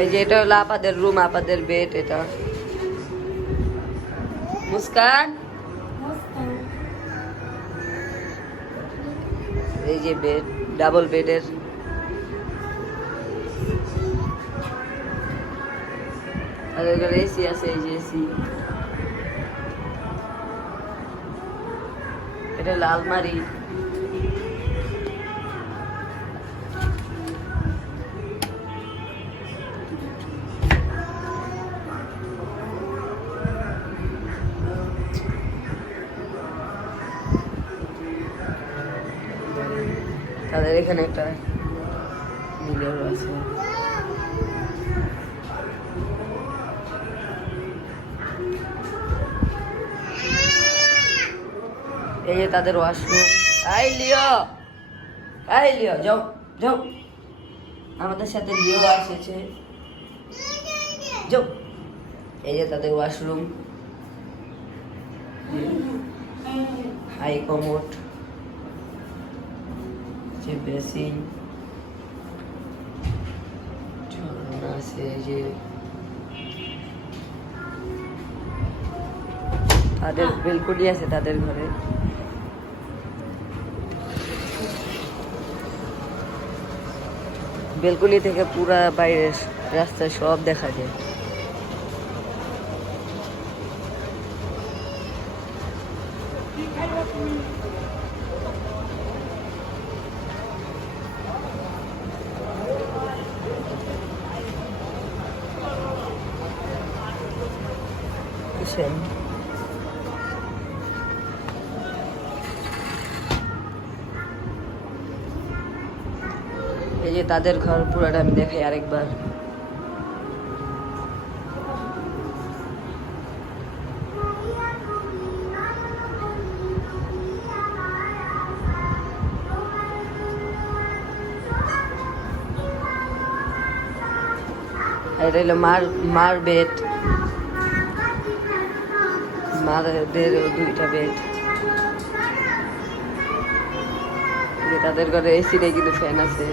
এই যে এটা হলো আপাদের রুম, আপাদের বেড। এটা মুস্কান, এই যে বেড, ডাবল বেডের। তাদের ঘরে এসি আছে, এই যে এসি। এটা হলো আলমারি। তাদের এখানে একটা মিরর আছে। এই যে তাদের ওয়াশরুম। আই লিও, আই লিও, যাও যাও, আমাদের সাথে লিও এসেছে, যাও। এই যে তাদের ওয়াশরুম, হাই কমোড, যে বেসিন, ঝর্ণা আছে। এই যে তাদের বেলকনি আছে তাদের ঘরে। বেলকনি থেকে পুরা বাইরের রাস্তায় সব দেখা যায়। এই যে তাদের ঘর পুরাটা আমি দেখাই আরেকবার। এটা হলো মার বেড, মাদের দুইটা বেড। তাদের ঘরে এসি নেই কিন্তু ফ্যান আছে।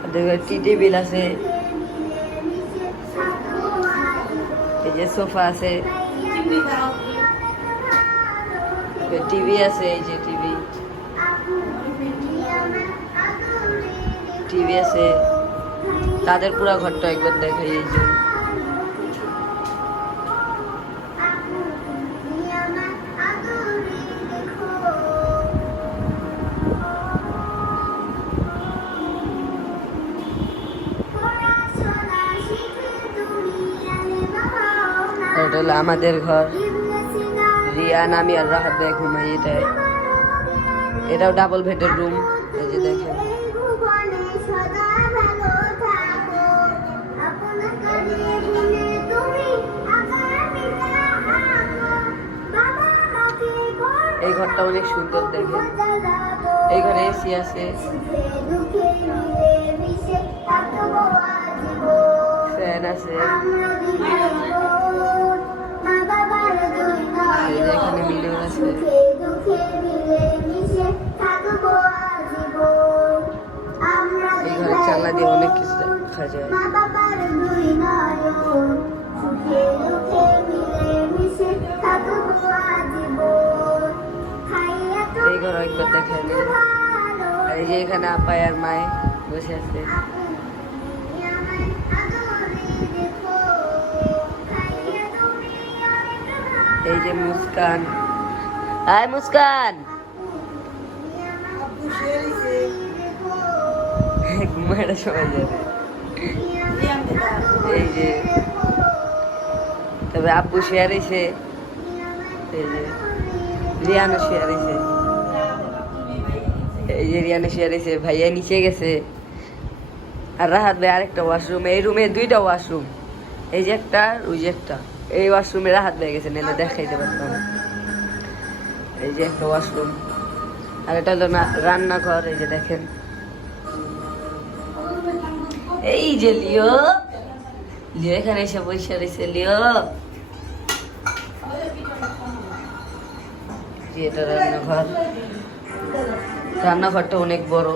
তাদের ঘরে টি টেবিল আছে, এই যে সোফা আছে, টিভি আছে, এই যে টিভি আছে। তাদের পুরা ঘরটা একবার দেখাই। এই যে এটা হলো আমাদের ঘর। রিয়ান, আমি আর রাহাত ভাই ঘুমাই এটাই। এটাও ডাবল বেডের রুম। এই যে দেখেন, এই ঘরটা অনেক সুন্দর দেখেন। এই ঘরে এসি আছে, ফ্যান আছে। এখানে মিরর আছে। এই ঘরের জানলা দিয়ে অনেক কিছু দেখা যায়। এই ঘর একবার দেখাই। এই যে এখানে আপায় আর মায়ে বসে আছে। এই যে মুস্কান, হাই মুস্কান, ঘুমাইটা সময় যাবে। এই যে তবে আব্বু শেয়ার হয়েছে। এই যে রিয়ানো শেয়ার হয়েছে। এই যে রিয়ানো শেয়ার হয়েছে, ভাইয়া নিচে গেছে। আর রাহাত ভাই আরেকটা ওয়াশরুম। এই রুমে দুইটা ওয়াশরুম, এই যে একটা, ওই যে একটা। এই ওয়াশরুমে রাহাত ভাই গেছে, নাহলে দেখাইতে পারতাম। এই যে একটা ওয়াশরুম। আর এটা হলো রান্নাঘর। এই যে দেখেন, এই যে লিও এখানে এসে বসে রয়েছে। লিও, এটা রান্নাঘর। রান্নাঘরটা অনেক বড়।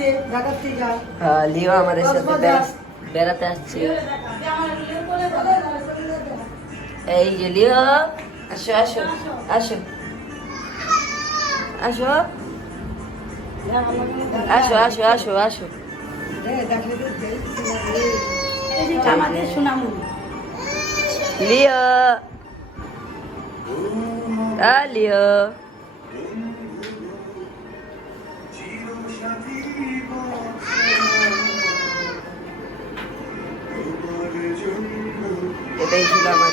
আসছে ঢাকার থেকে। হ্যাঁ, লিও আমাদের সাথে বেড়াতে আসছে। এই যে লিও, আসো আসো আসো আসো আসো আসো আসো আসো। আমাদের সোনামণি লিও, লিও, এটাই ছিল আমার